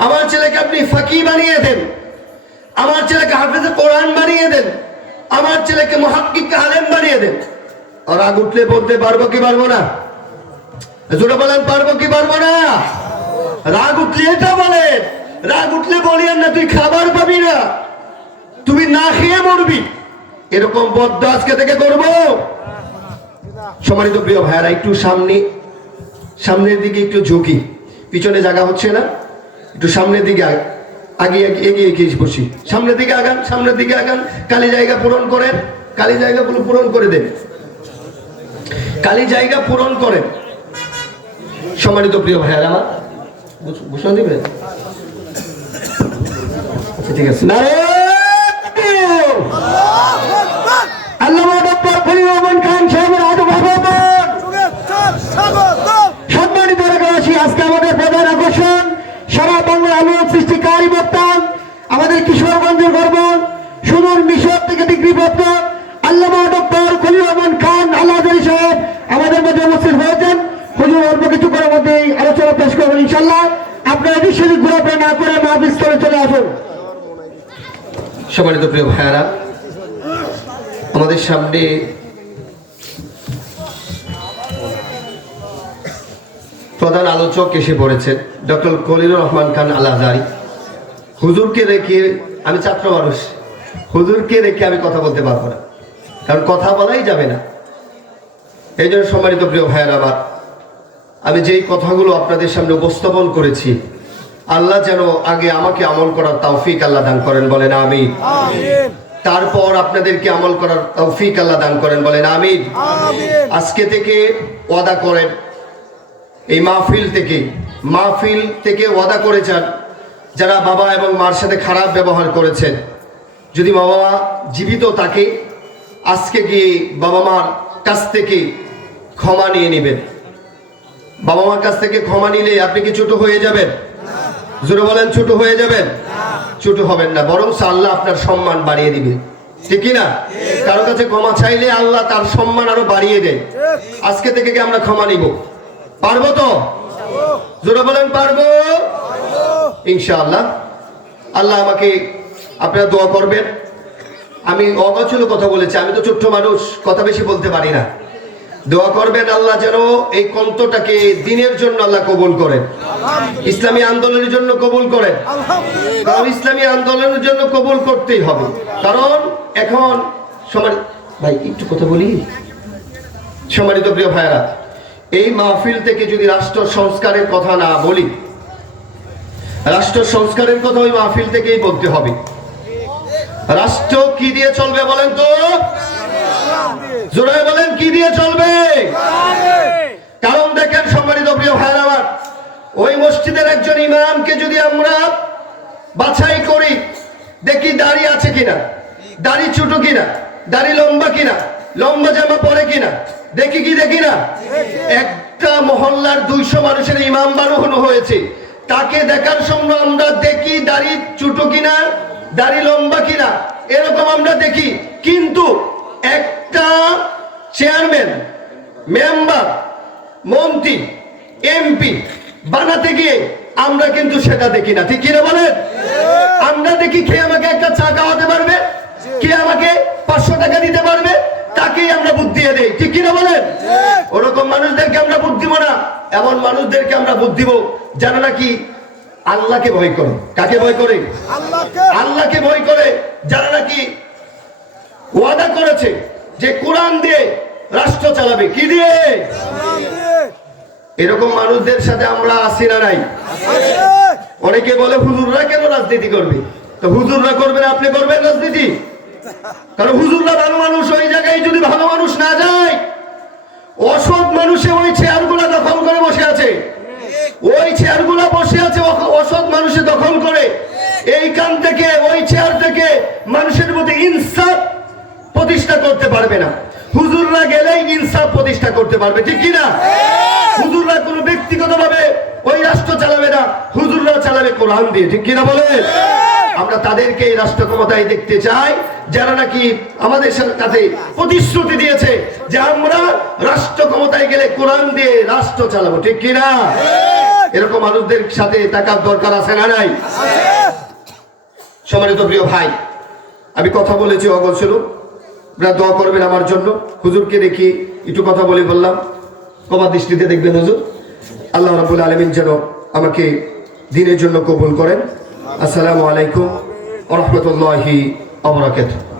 আমার ছেলেকে আপনি ফাকি বানিয়ে দেন, আমার ছেলেকে হাফেজে কোরআন বানিয়ে দেন, আমার ছেলেকে মুহাক্কিক আলেম বানিয়ে দেন। আর রাগ উঠলে বলতে পারবো কি পারবো না? জোরে বলেন, পারবো কি পারবো না? রাগ উঠলে এটা বলেন, রাগ উঠলে বলিয়েন না তুই খাবার পাবি না, তুমি না খেয়ে মরবি, এরকম বদ্দুয়া আজকে থেকে করবো? সম্মানিত প্রিয় ভাইয়ারা, একটু সামনের দিকে একটু ঝুঁকি, পিছনে জায়গা হচ্ছে না, একটু সামনের দিকে এগিয়ে বসি, সামনের দিকে আগান, সামনের দিকে আগান। খালি জায়গা পূরণ করেন, খালি জায়গাগুলো পূরণ করে দেন, খালি জায়গা পূরণ করেন। সম্মানিত প্রিয় ভাইয়ারা আমার, ঘোষণা দিবেন? আচ্ছা ঠিক আছে। আল্লামা ডক্টর খলিলুর রহমান খান সাহেবের আগমন। সম্মানিত এলাকাবাসী, আজকে আমাদের প্রধান আকর্ষণ সারা বাংলার আলোক সৃষ্টিকারী বক্তা, আমাদের কিশোরগঞ্জের গর্ব, সুদূর মিশর থেকে ডিগ্রিপ্রাপ্ত আল্লামা ডক্টর খলিলুর রহমান খান আল-আজহারী সাহেব আমাদের মধ্যে উপস্থিত হয়েছেন। হুজুর অল্প কিছু করার মধ্যেই আলোচনা পেশ করবেন ইনশাআল্লাহ। আপনারা এদিক সেদিক ঘোরাফেরা না করে মাহফিল স্থলে চলে আসুন। সম্মানিত প্রিয় ভাইয়ারা, আমাদের সামনে প্রধান আলোচক এসে পড়েছেন, ডক্টর খলিলুর রহমান খান আল-আজহারী। হুজুরকে রেখে, আমি ছাত্র মানুষ, হুজুরকে রেখে আমি কথা বলতে পারবো না, কারণ কথা বলাই যাবে না। এই জন্য সম্মানিত প্রিয় ভাইয়েরা আমার, আমি যেই কথাগুলো আপনাদের সামনে উপস্থাপন করেছি, আল্লাহ যেন আগে আমাকে আমল করার তৌফিক আল্লাহ দান করেন, বলেন আমিন। তারপর আপনাদেরকে আমল করার তৌফিক আল্লাহ দান করেন, বলেন আমিন। আজকে থেকে ওয়াদা করেন, এই মাহফিল থেকে ওয়াদা করে যান, যারা বাবা এবং মার সাথে খারাপ ব্যবহার করেছেন, যদি বাবা মা জীবিত থাকে, আজকে গিয়ে বাবা মার কাছ থেকে ক্ষমা নিয়ে নেবেন। বাবা মার কাছ থেকে ক্ষমা নিলে আপনি কি ছোট হয়ে যাবেন? জোরে বলেন, ছোট হয়ে যাবেন? ছোট হবেন না, বরং আল্লাহ আপনার সম্মান বাড়িয়ে দিবে, ঠিক কি না? কারো কাছে ক্ষমা চাইলে আল্লাহ তার সম্মান আরো বাড়িয়ে দেয়। আজকে থেকে কি আমরা ক্ষমা নিব? পারবো তো? জোরে বলেন, পারবো ইনশাআল্লাহ। আল্লাহ আমাকে, আপনারা দোয়া করবেন। আমি অগোছল কথা বলেছি, আমি তো ছোট্ট মানুষ, কথা বেশি বলতে পারি না। দোয়া করবেন আল্লাহ যেন এই কণ্ঠটাকে দিনের জন্য আল্লাহ কবুল করেন, ইসলামী আন্দোলনের জন্য কবুল করেন। কারণ ইসলামী আন্দোলনের জন্য কবুল করতেই হবে, কারণ এখন ভাই একটু কথা বলি। সম্মানিত প্রিয় ভাইরা, এই মাহফিল থেকে যদি রাষ্ট্র সংস্কারের কথা না বলি, রাষ্ট্র সংস্কারের কথা ওই মাহফিল থেকেই বলতে হবে। রাষ্ট্র কি দিয়ে চলবে বলেন তো? জোরে বলেন, কি দিয়ে চলবে? কারণ দেখেন সম্মানিত প্রিয় ভাইরা আমার, ওই মসজিদের একজন ইমামকে যদি আমরা বাছাই করি, দেখি দাড়ি আছে কিনা, দাড়ি ছোট কিনা, দাড়ি লম্বা কিনা, লম্বা জামা পরে কিনা, দেখি কি দেখি না? একটা মহল্লার 200 মানুষের ইমাম বানানো হয়েছে, তাকে দেখার সময় আমরা দেখি দাড়ি ছোট কিনা, দাড়ি লম্বা কিনা, এরকম আমরা দেখি। কিন্তু একটা চেয়ারম্যান, মেম্বার, মন্ত্রী, এমপি বানাতে গিয়ে আমরা কিন্তু সেটা দেখি না, ঠিক কিনা বলেন? আমরা দেখি কে আমাকে একটা চা খাওয়াতে পারবে, কে আমাকে 500 টাকা দিতে পারবে, তাকেই আমরা বুদ্ধি দেই, ঠিক কিনা বলেন? ওরকম মানুষদেরকে আমরা বুদ্ধি দিব না, এমন মানুষদেরকে আমরা বুদ্ধি দিব যারা নাকি আল্লাহকে ভয় করে। কাকে ভয় করে? আল্লাহকে ভয় করে, যারা নাকি ওয়াদা করেছে যে কোরআন দিয়ে রাষ্ট্র চালাবে। কি দিয়ে? এরকম মানুষদের সাথে আমরা আসি না নাই? অনেকে বলে হুজুররা কেন রাজনীতি করবে? তো হুজুররা করবে না, আপনি করবেন রাজনীতি? কারণ হুজুররা ভালো মানুষ, ওই জায়গায় যদি ভালো মানুষ না যায়, অসৎ মানুষে ওই চেয়ারগুলা দখল করে বসে আছে, ওই চেয়ারগুলা বসে আছে অসৎ মানুষে দখল করে। এইখান থেকে, ওই চেয়ার থেকে মানুষের মধ্যে ইনসাফ প্রতিষ্ঠা করতে পারবে না। হুজুররা গেলেই ইনসাফ প্রতিষ্ঠা করতে পারবে, ঠিক কিনা? হুজুররা কোনো ব্যক্তিগত ভাবে ওই রাষ্ট্র চালাবে না, হুজুররা চালাবে কোরআন দিয়ে, ঠিক কিনা বলে? আমরা তাদেরকে রাষ্ট্র ক্ষমতায় দেখতে চাই যারা নাকি আমাদের সাথে প্রতিশ্রুতি দিয়েছে যে আমরা রাষ্ট্র ক্ষমতায় গেলে কোরআন দিয়ে রাষ্ট্র চালাবো, ঠিক কিনা? এরকম মানুষদের সাথে থাকার দরকার আছে না নাই? সম্মানিত প্রিয় ভাই, আমি কথা বলেছি অগোছল, আপনারা দোয়া করবেন আমার জন্য। হুজুরকে দেখি একটু কথা বলে বললাম, ক্ষমা দৃষ্টিতে দেখবেন হুজুর। আল্লাহ রাব্বুল আলামিন যেন আমাকে দ্বীনের জন্য কবুল করেন। আসসালামু আলাইকুম ওয়া রাহমাতুল্লাহি ওয়া বারাকাতুহু।